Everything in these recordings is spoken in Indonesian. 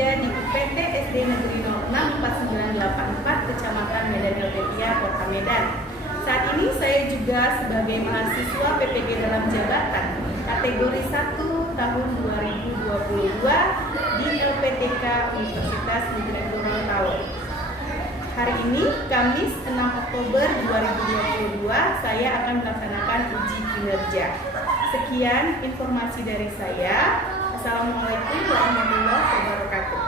di UPT SD Negeri 064984 Kecamatan Medan Helvetia, Kota Medan. Saat ini saya juga sebagai mahasiswa PPG dalam jabatan kategori 1 tahun 2022 di LPTK Universitas Negeri Gorontalo. Hari ini, Kamis 6 Oktober 2022, saya akan melaksanakan uji kinerja. Sekian informasi dari saya. Assalamualaikum warahmatullahi wabarakatuh.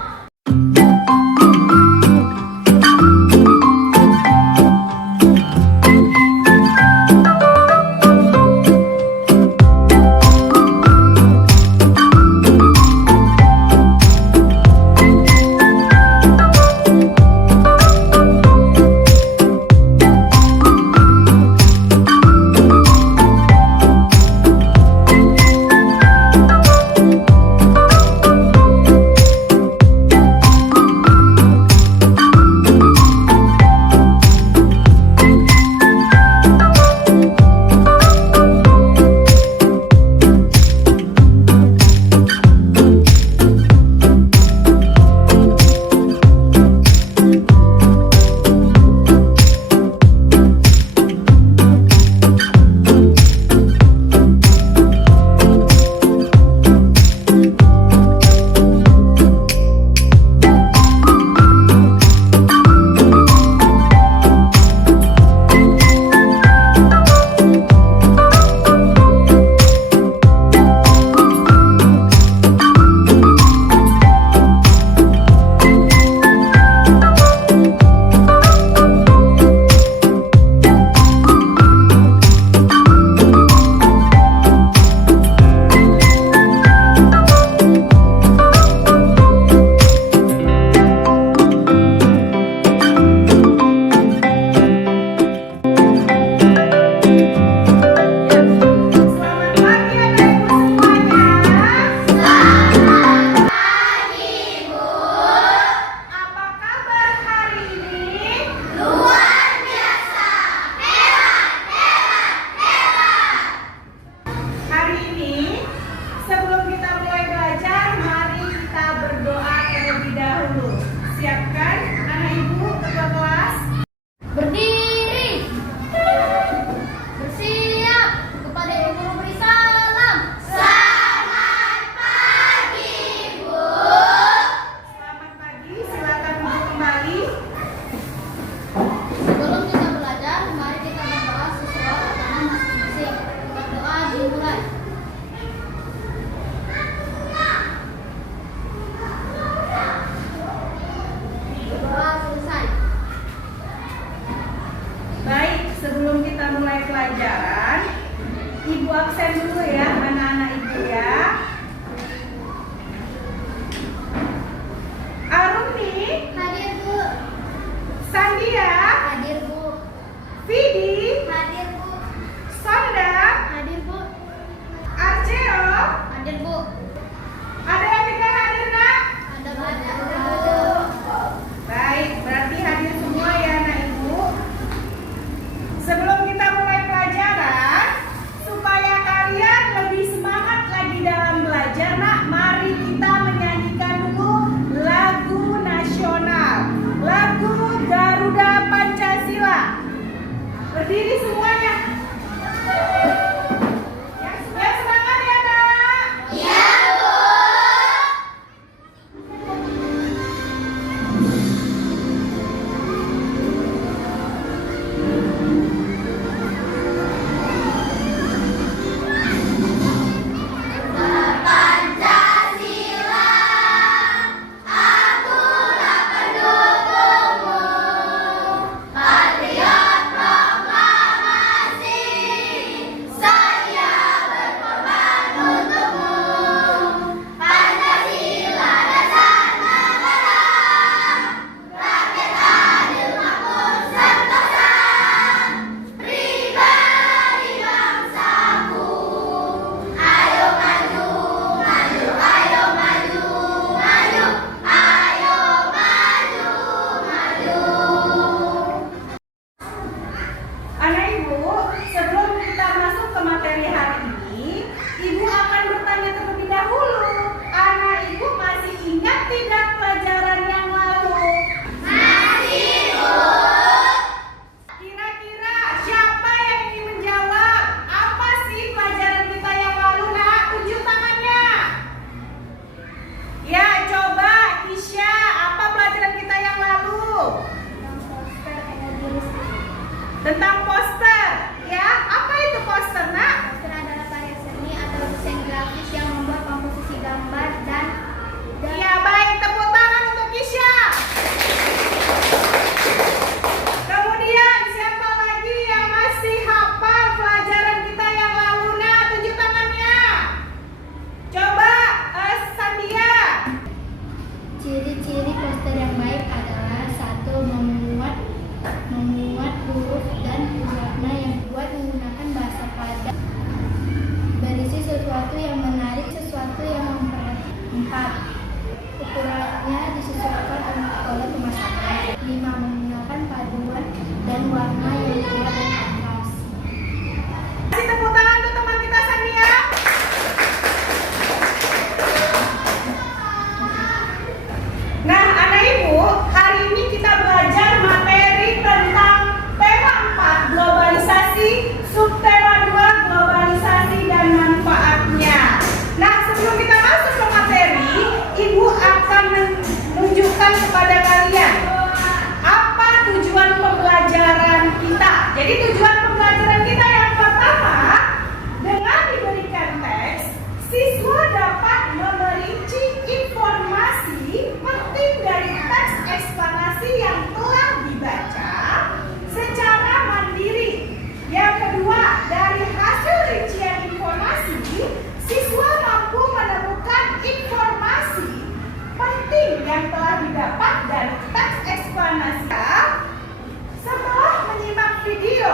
Siapkan anak ibu ketua kelas. Berdiri. Bersiap. Kepada ibu guru beri salam. Selamat pagi, Bu. Selamat pagi, silakan duduk kembali. Sebelum kita belajar, mari kita berdoa sesuai agama masing-masing. Berdoa dimulai. Baik, sebelum kita mulai pelajaran, ibu absen dulu ya, anak-anak ibu ya. Arumi, Hadir, Bu. Sandia, Hadir, Bu. Vidi, Hadir, Bu. Sonda, Hadir, Bu. Arceo. Hadir, Bu. Ada yang tidak hadir, nak? Ada belajar, Bu. Baik, berarti hadir semua ya anak ibu. Sebelum kita mulai pelajaran, supaya kalian lebih poster energi listrik. Tentang poster, ya. Apa itu poster, Nak? Poster adalah karya seni atau desain grafis yang membuat komposisi gambar dan Ya, baik. Tepuk tangan untuk Kisha. Kemudian, siapa lagi yang masih hafal pelajaran kita yang lalu? Nah, tunjuk tangannya. Coba, Sandia. Ciri-ciri poster yang baik adalah satu, memuat huruf dan warna yang kuat, menggunakan bahasa padat, berisi sesuatu yang menarik, sesuatu yang empat, ukurannya disesuaikan oleh pemasaran. 5, menggunakan paduan dan warna yang kuat dan kontras. Kasih tepuk tangan untuk teman kita Sandia. Nah, anak ibu, hari ini kita belajar materi tentang tema 4, globalisasi, subtema 2, globalisasi dan manfaatnya. Nah, sebelum kita masuk ke materi, ibu akan menunjukkan kepada kalian apa tujuan pembelajaran kita. Jadi tujuan pembelajaran kita yang pertama, dengan diberikan teks, siswa dapat memerinci informasi penting dari teks eksplanasi yang telah dibaca secara mandiri. Yang kedua, dari hasil rincian informasi, siswa mampu menemukan informasi penting yang telah didapat dari teks eksplanasi. Setelah menyimak video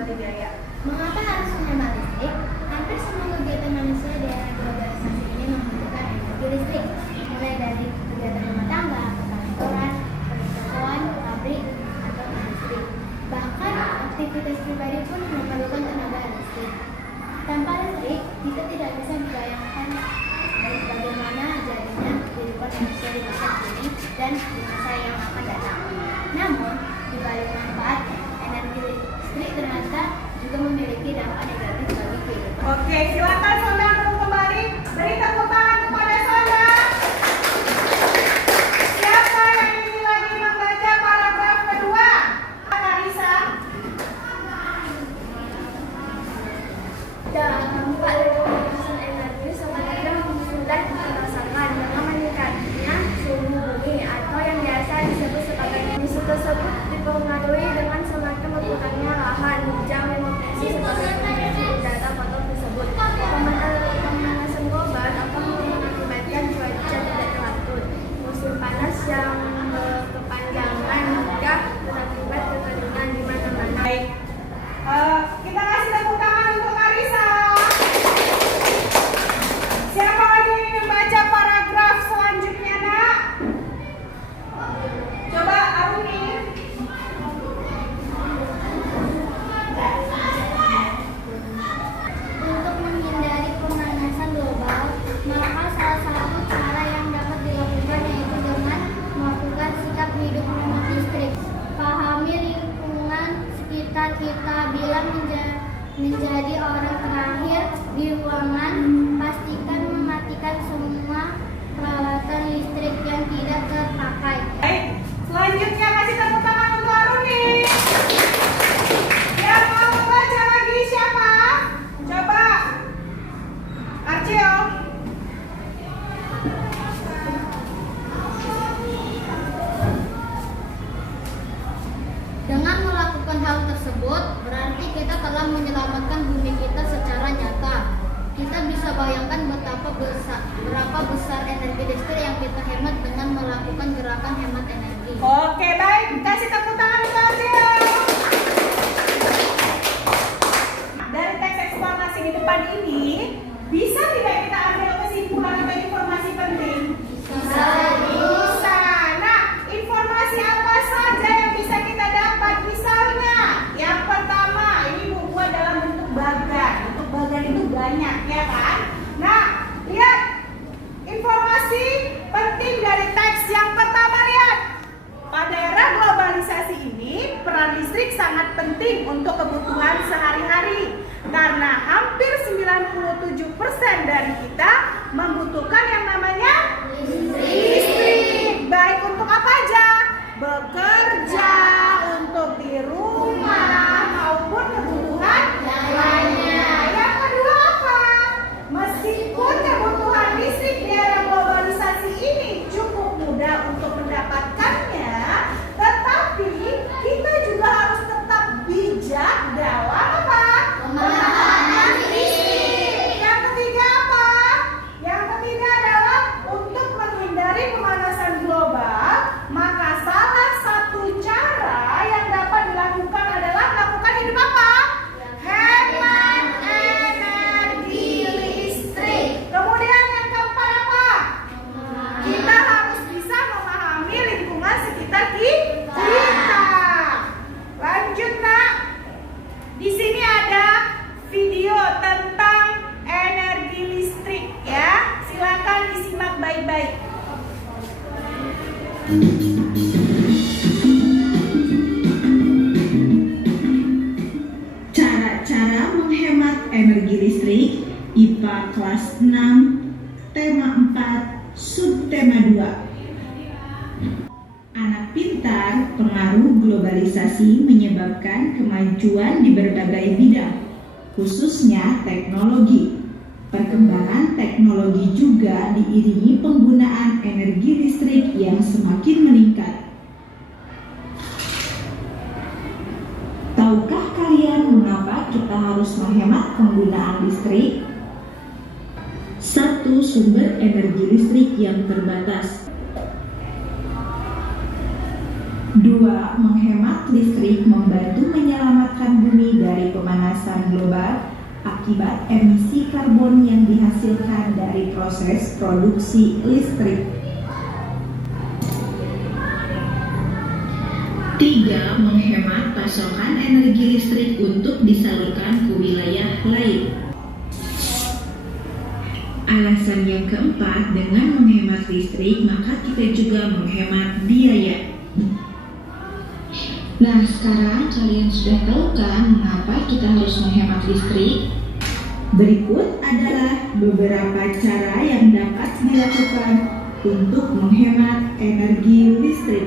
berarti biaya. Mengapa harus menghemat listrik? Hampir semua kegiatan manusia di era globalisasi ini membutuhkan energi listrik, mulai dari kegiatan rumah tangga, perkantoran, pertokoan, pabrik, atau industri. Bahkan aktivitas pribadi pun memerlukan tenaga listrik. Tanpa listrik, kita tidak bisa membayangkan bagaimana jadinya kehidupan manusia di masa kini dan di masa yang akan datang. Namun, di balik manfaatnya, energi listrik ternyata juga memiliki dampak negatif bagi kehidupan. Oke, silakan Sonda untuk kembali beri tepuk tangan kepada Sonda. Siapa yang ingin lagi membaca paragraf kedua? Anissa. Dampak dari penggunaan energi sebenarnya sudah dirasakan dengan meningkatnya suhu bumi atau yang biasa disebut sebagai emisi tersebut dipengaruhi dengan semakin berkurangnya lahan hijau yang berfungsi sebagai pengisi udara kotor tersebut. Pemanasan global akan mengakibatkan cuaca tidak teratur, musim panas yang berkepanjangan hingga berakibat kekeringan di mana-mana. Baik. Kita kasih tepuk tangan untuk Arisa. Siapa lagi yang ingin membaca paragraf selanjutnya, Nak? Coba Aruni. Untuk menghindari pemanasan global, maka salah satu cara yang dapat dilakukan yaitu dengan melakukan sikap hidup hemat listrik. Pahami lingkungan sekitar kita bila menjadi orang terakhir di ruangan. Pastikan mematikan semua peralatan listrik yang tidak terpakai. Baik, selanjutnya kasih tepuk tangan untuk Aruni. Yang mau membaca lagi siapa? Coba Arcio. Dengan melakukan hal tersebut, berarti kita telah menyelamatkan bumi kita secara nyata. Kita bisa bayangkan berapa besar energi listrik yang kita hemat dengan melakukan gerakan hemat energi. Oke, baik. Kasih tepuk tangan untuk Arcio. Dari teks eksplanasi di depan ini, bisa tidak kita ambil kesimpulan atau informasi penting? Bisa. Nah, informasi apa saja yang bisa kita dapat? Misalnya, yang pertama, ini buku dalam bentuk bagan. Bentuk bagan itu banyak, ya kan? Nah, lihat informasi penting dari teks yang pertama, lihat. Pada era globalisasi ini, peran listrik sangat penting untuk kebutuhan sehari-hari. Karena hampir 97% dari kita membutuhkan yang namanya listrik. Baik untuk apa aja? Bekerja, untuk di rumah, maupun kebutuhan lainnya. Yang kedua apa? Meskipun kebutuhan listrik di era globalisasi ini cukup mudah untuk mendapatkannya, tetapi kita juga harus tetap bijak dalam apa? Pemakaian listrik. Yang ketiga apa? Yang ketiga adalah untuk menghindari pemanasan global, maka salah satu cara yang dapat dilakukan adalah melakukan hidup apa? Hemat energi listrik. Kemudian yang keempat apa? Kita harus bisa memahami lingkungan sekitar kita. Lanjut, Nak. Di sini ada video tentang energi listrik, ya. Silakan disimak baik-baik. Cara-cara menghemat energi listrik IPA kelas 6 tema 4 subtema 2. Anak pintar, pengaruh globalisasi menyebabkan kemajuan di berbagai bidang, khususnya teknologi. Perkembangan teknologi juga diiringi penggunaan energi listrik yang semakin meningkat. Tahukah kalian mengapa kita harus menghemat penggunaan listrik? 1. Sumber energi listrik yang terbatas. 2. Menghemat listrik membantu menyelamatkan bumi dari pemanasan global akibat emisi karbon yang dihasilkan dari proses produksi listrik. 3. Menghemat pasokan energi listrik untuk disalurkan ke wilayah lain. Alasan yang keempat, dengan menghemat listrik, maka kita juga menghemat biaya. Nah, sekarang kalian sudah tahu kan mengapa kita harus menghemat listrik? Berikut adalah beberapa cara yang dapat dilakukan untuk menghemat energi listrik.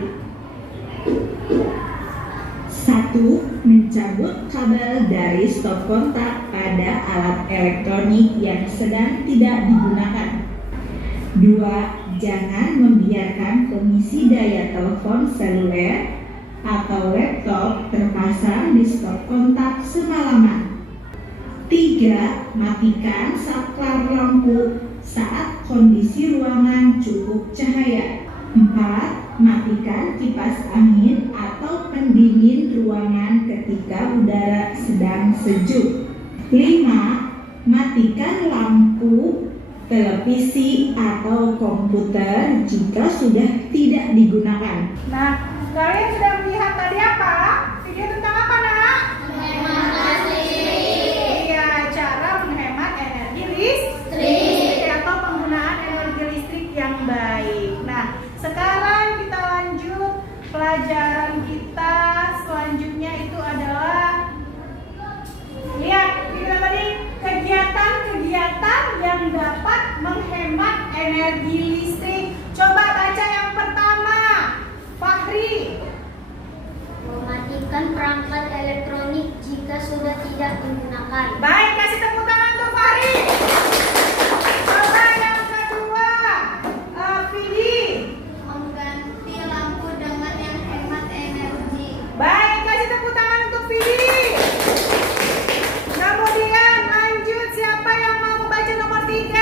1. Mencabut kabel dari stop kontak pada alat elektronik yang sedang tidak digunakan. 2. Jangan membiarkan pengisi daya telepon seluler atau laptop terpasang di stop kontak semalaman. 3. Matikan saklar lampu saat kondisi ruangan cukup cahaya. 4. Matikan kipas angin atau pendingin ruangan ketika udara sedang sejuk. 5. Matikan lampu televisi atau komputer jika sudah tidak digunakan. Nah, kalian sudah melihat tadi apa? Video tentang apa, Nak? Iya, cara menghemat energi listrik atau penggunaan energi listrik yang baik. Nah, sekarang kita lanjut pelajaran kita selanjutnya itu adalah lihat video tadi, kegiatan-kegiatan yang dapat menghemat energi listrik. Coba baca yang pertama, Fahri. Mematikan perangkat elektronik jika sudah tidak digunakan. Baik, kasih tepuk tangan untuk Fahri. Coba yang kedua, Vidi. Mengganti lampu dengan yang hemat energi. Baik, kasih tepuk tangan untuk Vidi. Kemudian lanjut, siapa yang mau membaca nomor 3?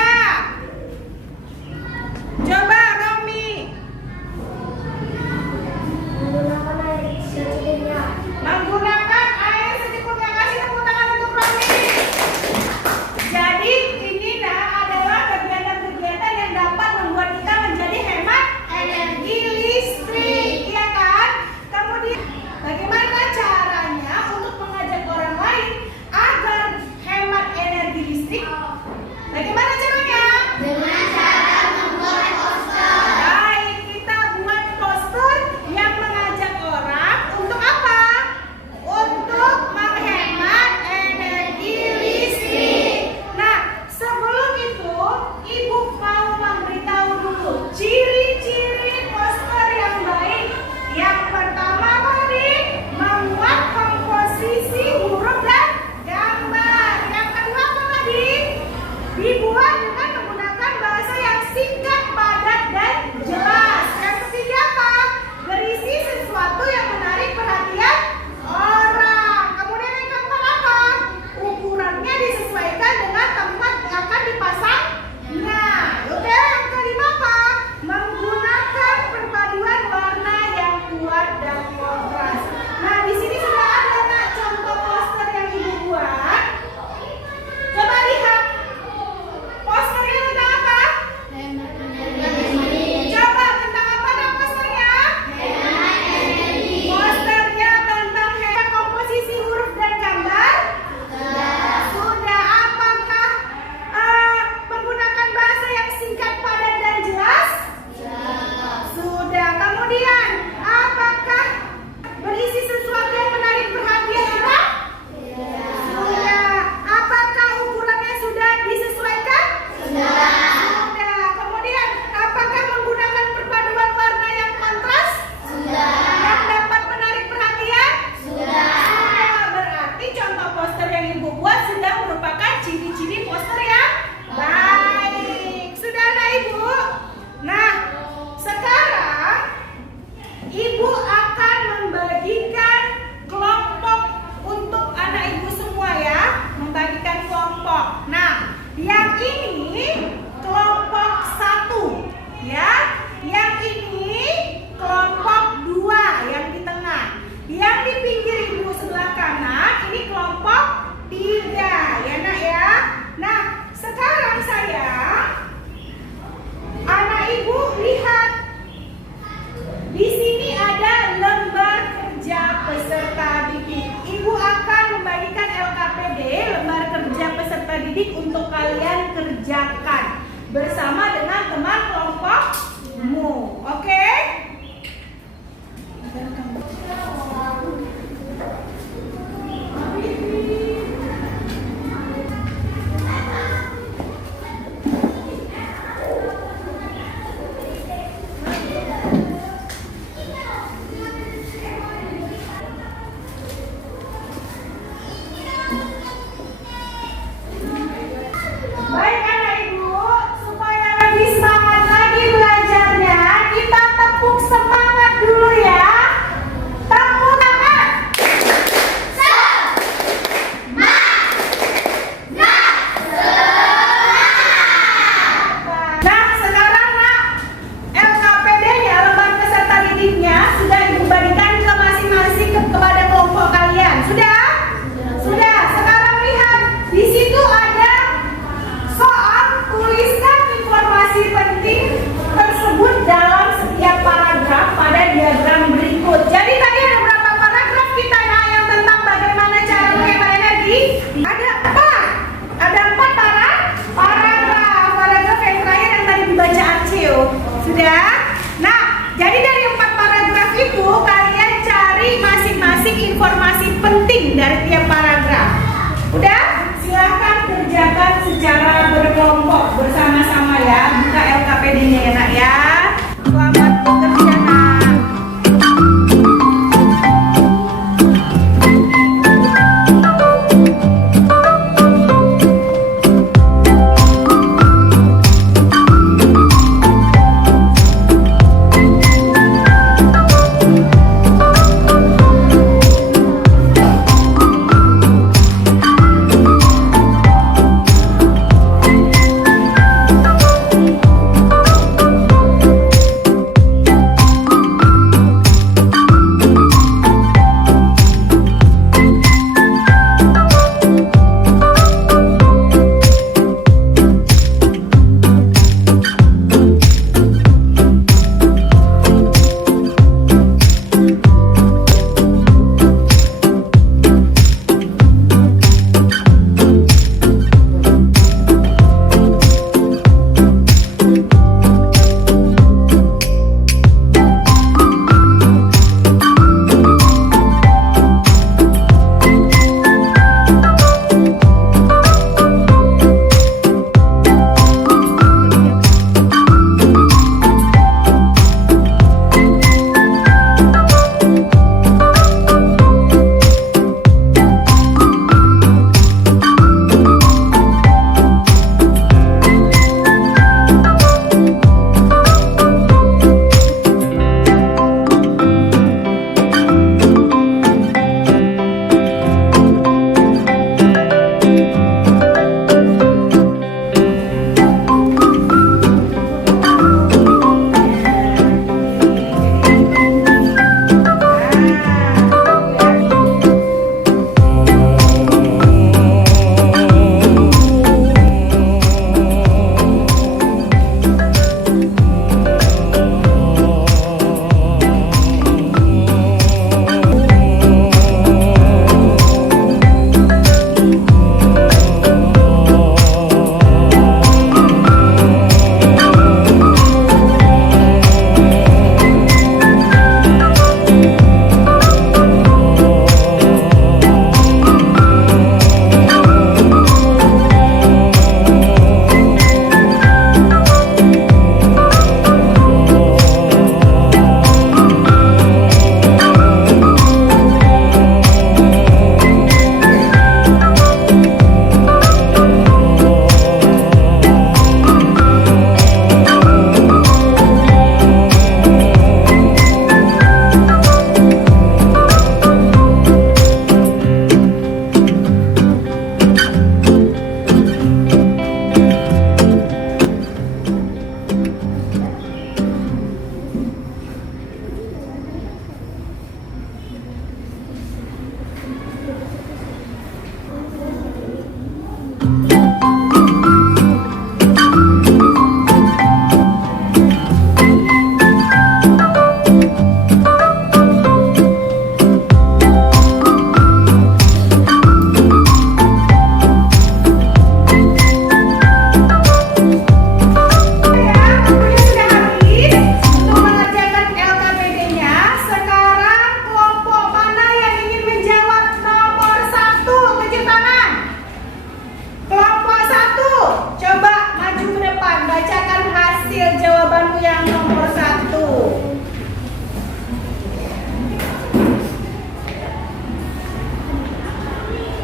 Coba Romi. Menggunakan air secukupnya. Menggunakan air secukupnya. Kasih tepuk tangan untuk Romi. bersama dengan teman kelompokmu. Oke? Baik anak ibu, supaya lebih semangat lagi belajarnya, kita tepuk semangat dulu ya. Tepuk tangan. Nah, sekarang nak, LKPD-nya, lembar peserta didiknya sudah ibu bagikan ke masing-masing kepada kelompok kalian. Sudah? Sudah. Sekarang lihat, di situ ada soal tuliskan informasi penting tersebut dalam setiap paragraf pada diagram berikut. Jadi tadi ada berapa paragraf kita yang tentang bagaimana cara menghemat energi? Ada 4. Ada 4 paragraf yang terakhir yang tadi dibaca Aceo. Sudah? Nah, jadi dari 4 paragraf itu kalian cari masing-masing informasi penting dari tiap paragraf. Udah? Silahkan kerjakan secara berkelompok bersama-sama ya. Buka LKPD-nya ya nak ya. Selamat bekerja nak.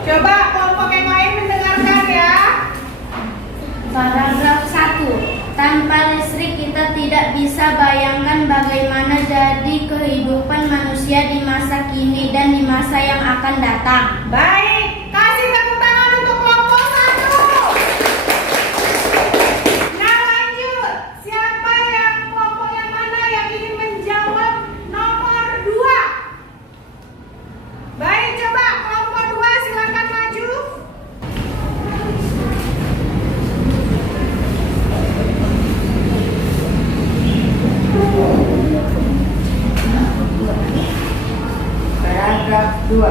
Coba kelompok yang lain mendengarkan ya. Paragraf 1. Tanpa listrik kita tidak bisa bayangkan bagaimana jadi kehidupan manusia di masa kini dan di masa yang akan datang. Baik, kasih tepuk tangan untuk kelompok 1. Nah lanjut, siapa yang kelompok yang mana yang ingin menjawab nomor 2? Baik, coba kelompok 2 silakan maju. Paragraf 2.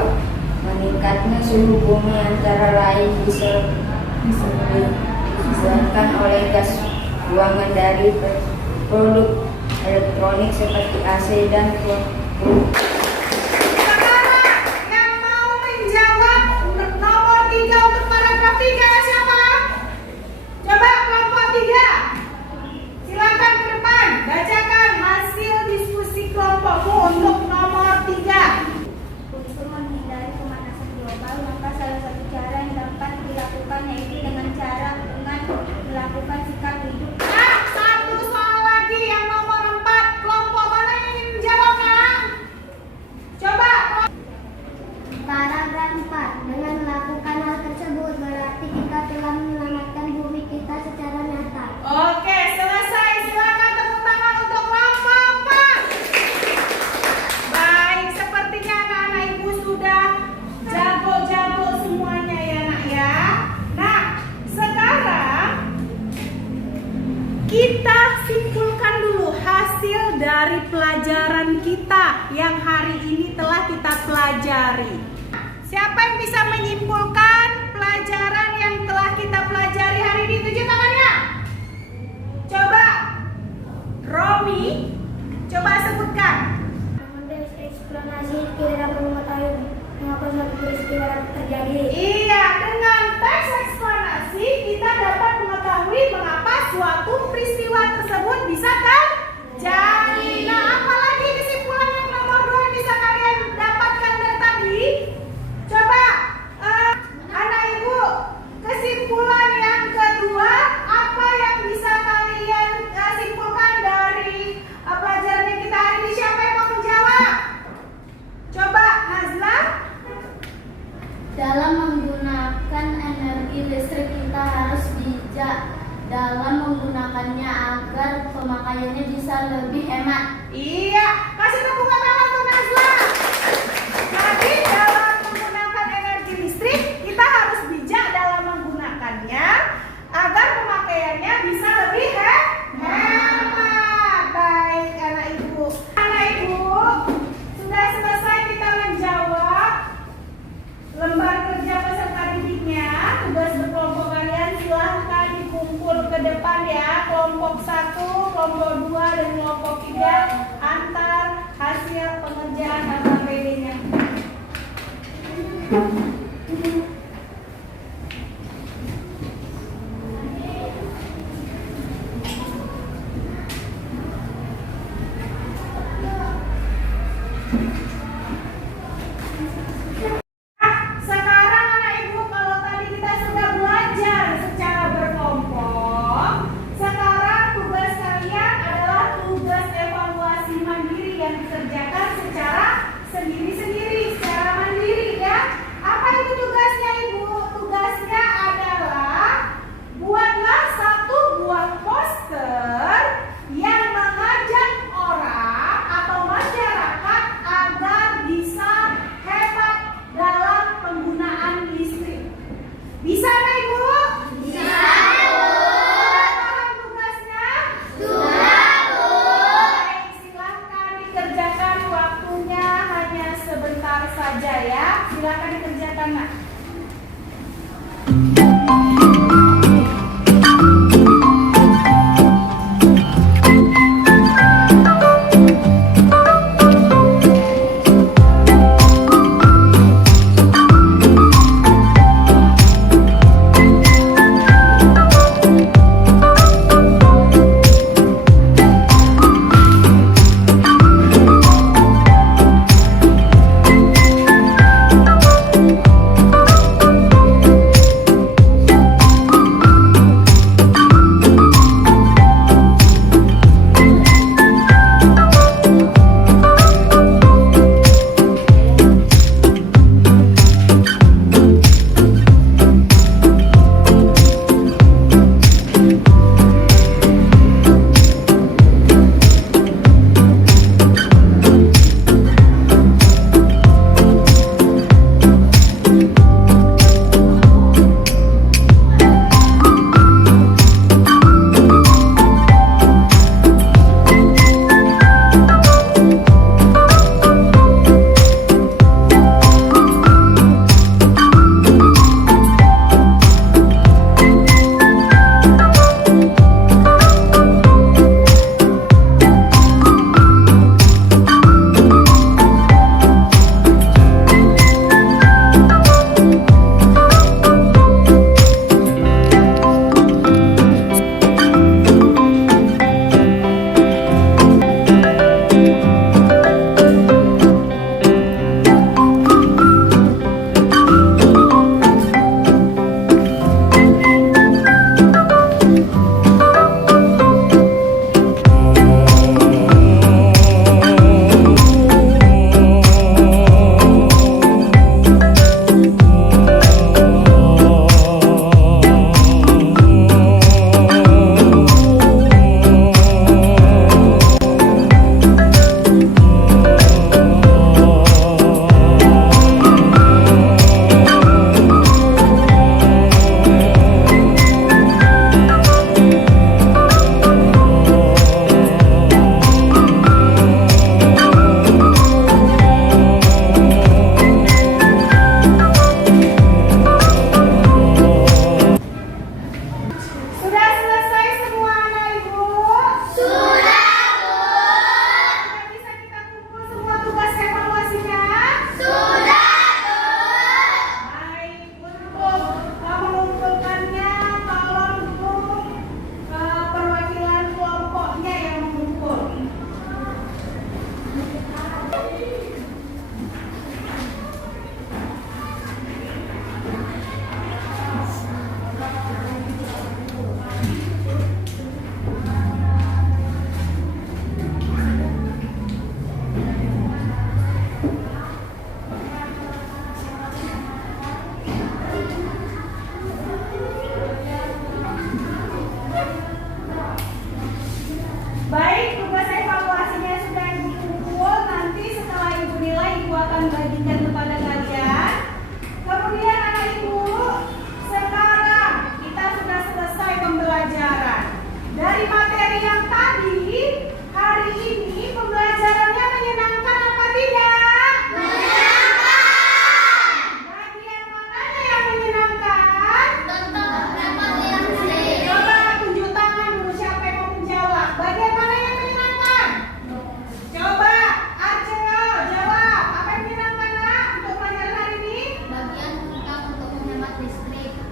Meningkatnya suhu bumi antara lain disebabkan oleh gas buangan dari produk elektronik seperti AC dan Sekarang yang mau menjawab nomor 3 untuk paragraf 3 siapa? Coba kelompok 3. Silakan ke depan, bacakan hasil diskusi kelompokmu untuk nomor 3. Untuk menghindari pemanasan global, maka salah satu cara yang dapat dilakukan yaitu dengan melakukan sikap hidup. Nah, satu soal lagi yang nomor 4. Kelompok mana yang ingin menjawab, Nak? Coba. Paragraf 4. Dengan melakukan hal tersebut berarti kita telah menyelamatkan bumi kita secara nyata. Oke, selesai. Silakan tepuk tangan untuk kelompok 4. Baik, sepertinya anak-anak ibu sudah jago-jago semuanya ya, Nak ya. Nah, sekarang kita simpulkan dulu hasil dari pelajaran kita yang hari ini telah kita pelajari. Siapa yang bisa menyimpulkan pelajaran yang telah kita pelajari hari ini? Tunjuk tangannya. Coba, Romi, coba sebutkan. Mengenai eksplanasi kira mengetahui mengapa suatu peristiwa terjadi. Iya, dengan teks eksplanasi kita dapat mengetahui mengapa suatu peristiwa tersebut bisa terjadi. Nah, apalagi kesimpulan yang nomor 2 yang bisa kalian dapatkan dari tadi? Coba, anak ibu, kesimpulan yang kedua, apa yang bisa kalian simpulkan dari pelajaran yang kita hari ini? Siapa yang mau menjawab? Coba, Nazla. Dalam menggunakan energi listrik kita harus bijak dalam menggunakannya agar pemakaiannya bisa lebih hemat. Iya, kasih tepuk tangan untuk Nazla. Jadi dalam menggunakan energi listrik kita harus bijak dalam menggunakannya agar pemakaiannya bisa lebih hemat. Baik, anak ibu. Anak ibu, sudah selesai kita menjawab lembar kerja peserta didiknya. Tugas berkelompok kalian silahkan dikumpul ke depan ya. Kelompok 1, kelompok 2, dan kelompok 3 antar hasil pengerjaan HKPD-nya. Sekarang anak ibu, kalau tadi kita sudah belajar secara berkelompok, sekarang tugas kalian adalah tugas evaluasi mandiri yang dikerjakan secara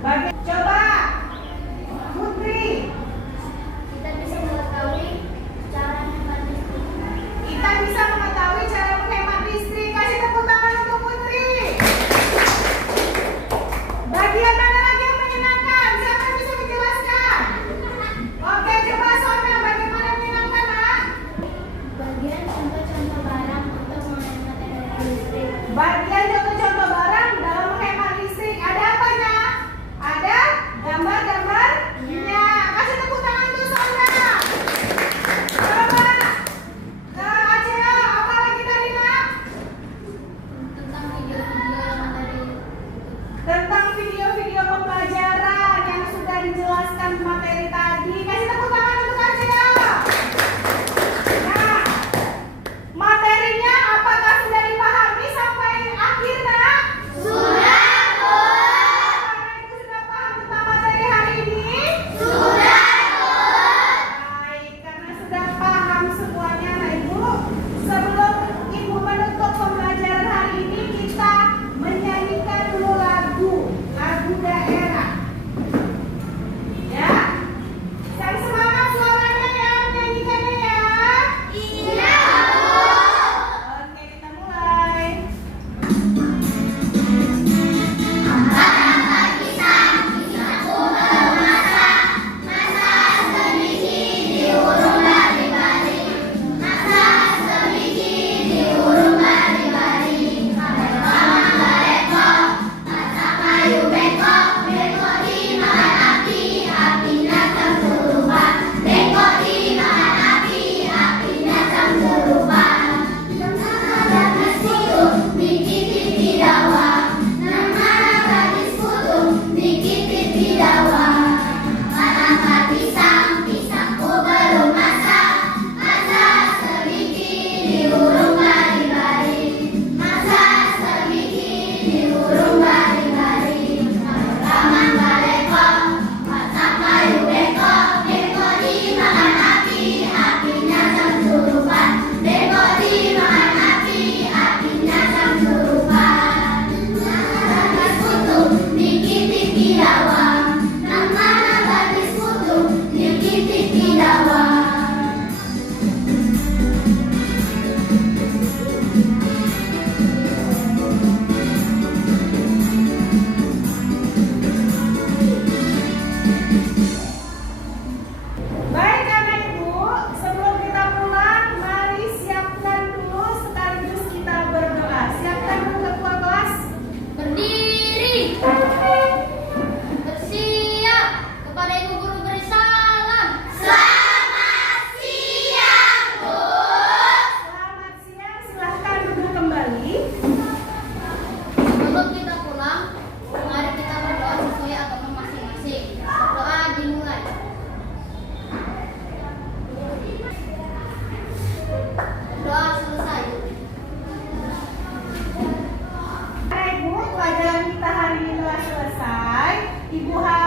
Coba, Putri. Kita bisa mengetahui cara menghemat listrik. Kita bisa mengetahui cara menghemat listrik. Kasih tepuk tangan untuk Putri. Bagian mana lagi yang menyenangkan? Siapa yang bisa menjelaskan? Oke, coba Sona, bagaimana menyenangkan, Nak? Bagian contoh-contoh barang untuk menghemat energi listrik. Bagian contoh-contoh barang dalam menghemat listrik. Ada apanya? Ada gambar-gambarnya. Kasih tepuk tangan untuk Sona. Coba. Acea, apa lagi tadi, Nak? Tentang video-video yang tadi. Tentang video-video pembelajaran yang sudah dijelaskan materi tadi. Kasih tepuk tangan untuk Acea. Nah, materinya apakah sudah dipahami sampai akhir, Nak? Sudah, Bu. Anak ibu sudah paham tentang materi hari ini? Sudah, Bu. Baik, karena sudah paham semuanya, anak ibu. Sebelum ibu menutup pembelajaran hari ini, kita menyanyikan dulu lagu daerah. Ya, saya semangat suaranya ya, menyanyikannya ya. Iya, Bu. Oke, kita mulai. Baik anak ibu, sebelum kita pulang, mari siapkan dulu sekaligus kita berdoa. Siapkan dulu ketua kelas. Berdiri. Bersiap. Kepada Ibu Guru beri salam. Selamat siang, Bu. Selamat siang, silahkan duduk kembali. Sebelum kita pulang, mari kita berdoa sesuai agama masing-masing. Doa dimulai. Doa selesai. Anak ibu, pelajaran kita hari ini telah selesai. Ibu harap